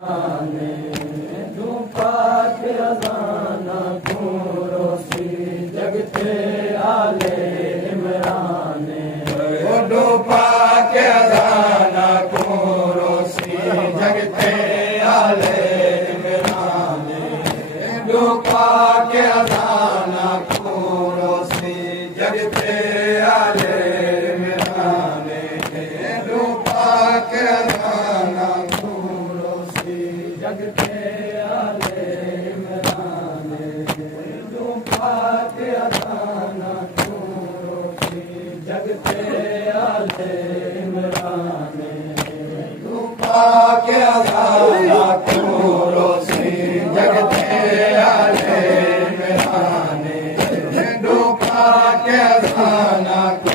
जगते आले इमरान डूबा के अज़ाना को रोसी जगते आले इमरान डूबा के अज़ाना को रोसी जगते आले इमरान डूबा के अज़ाना को रोसी जगते आले इमरान डूबा के अज़ाना को रोसी जगते आले इमरान डूबा के अज़ाना को रोसी जगते आले इमरान डूबा के अज़ाना को रोसी जगते आले इमरान डूबा के अज़ाना को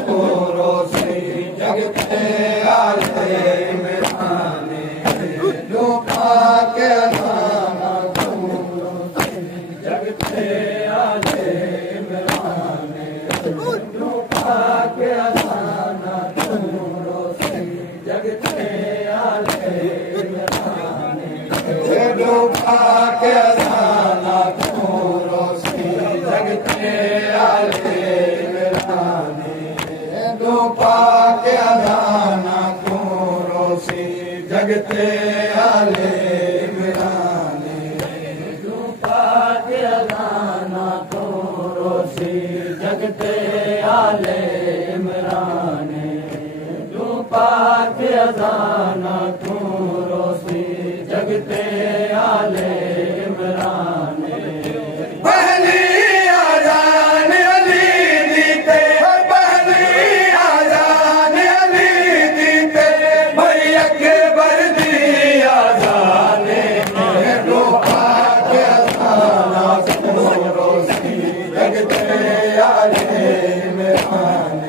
रोसी जगते आले इमरान डूबा के अज़ाना को रोसी जगते आले इमरान डूबा के अज़ाना को रोसी जगते आले इमरान डूबा के अज़ाना को रोसी जगते आले इमरान डूबा के अज़ाना को रोसी जगते आले इमरान डूबा के अज़ाना को रोसी जगते आले इमरान पहली आज़ान अली दीते पहली आज़ान अली दीते भाई अकबर दी आज़ान डूबा के अज़ाना को रोसी जगते आले इमरान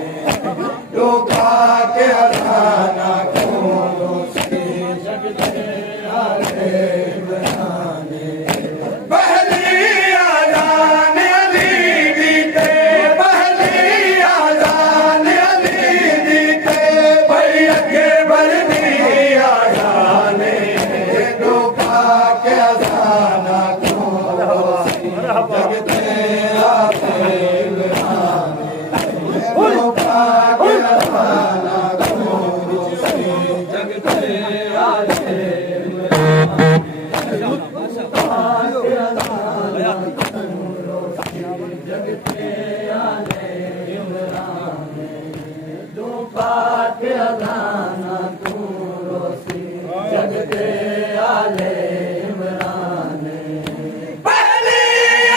डूबा के अज़ाना को रोसी जगते आले इमरान पहली आज़ान अली दीते पहली आज़ान अली दीते भाई अकबर दी आज़ान डूबा के अज़ाना को रोसी जगते आले इमरान डूबा के अज़ाना को रोसी जगते आले जगते आले इमरान डूबा के अज़ाना को रोसी जगते आले इमरान पहली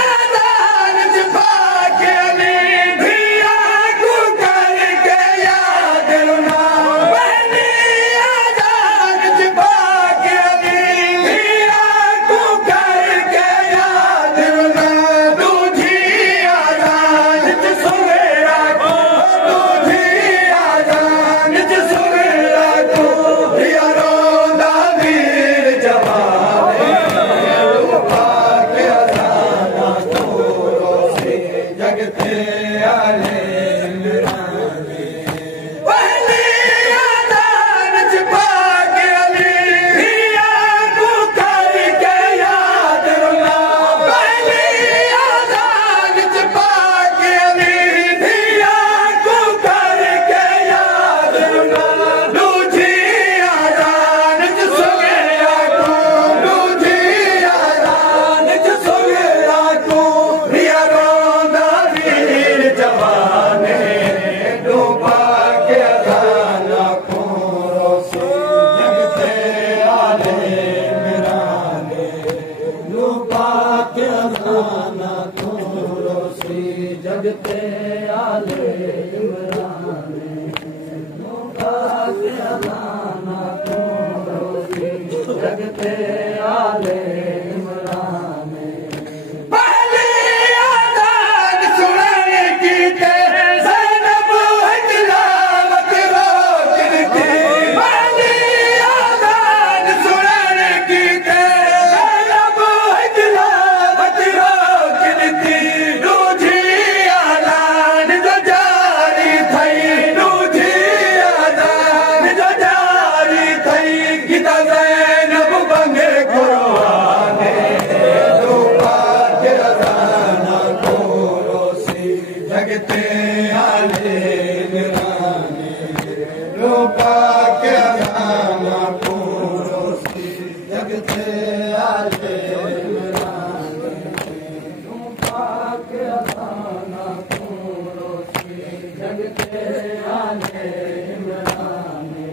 आज़ान छुपा के अली धिया को करके याद रुना पहली आज़ान छुपा के अली धिया को करके याद रुना दूधी आज़ान सुगरा को दूधी आज़ान सुगरा को धिया रोंदा वीर जवान डूबा के अज़ाना को रोसी जगते आले इमरान पहली आज़ान छुपा के अली धिया को करके याद रुना पहली आज़ान छुपा के अली धिया को करके याद रुना दूधी आज़ान सुगरा को दूधी आज़ान सुगरा को धिया रोंदा वीर जवान डूबा के अज़ाना को रोसी जगते आले इमरान डूबा के अज़ाना को रोसी जगते आले इमरान डूबा के अज़ाना को रोसी जगते आले इमरान पहली आज़ान सुनने की तेरे ज़ैनब तिलावत रोशन की पहली आज़ान सुनने की तेरे ज़ैनब तिलावत रोशन की दूधी आज़ान जो जारी थई दूधी आज़ान जो जारी थई गीता ज़ैनब बंगे जगते आले इमराने तू पाक अज़ाना तू रोशी जगते आले इमराने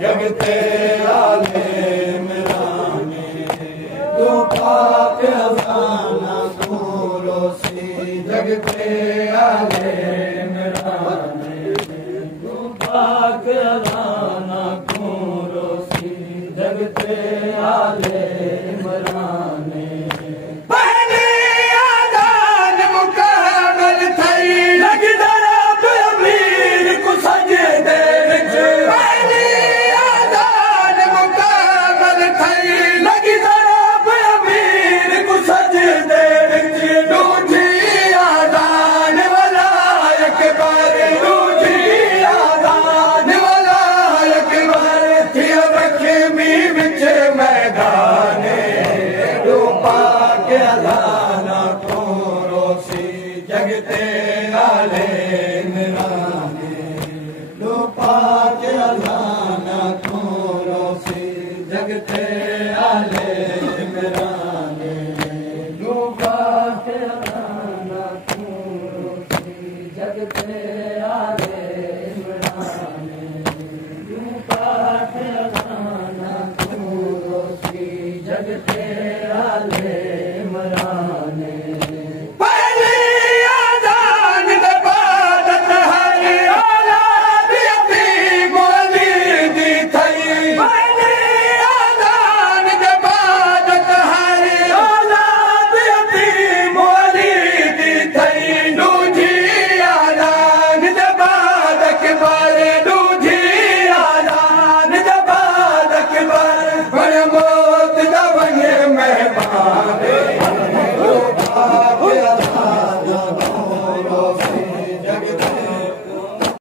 जगते आले इमराने तू पाक अज़ाना तू रोशी जगते आले इमराने तू पाक अज़ाना तू रोशी जगते आले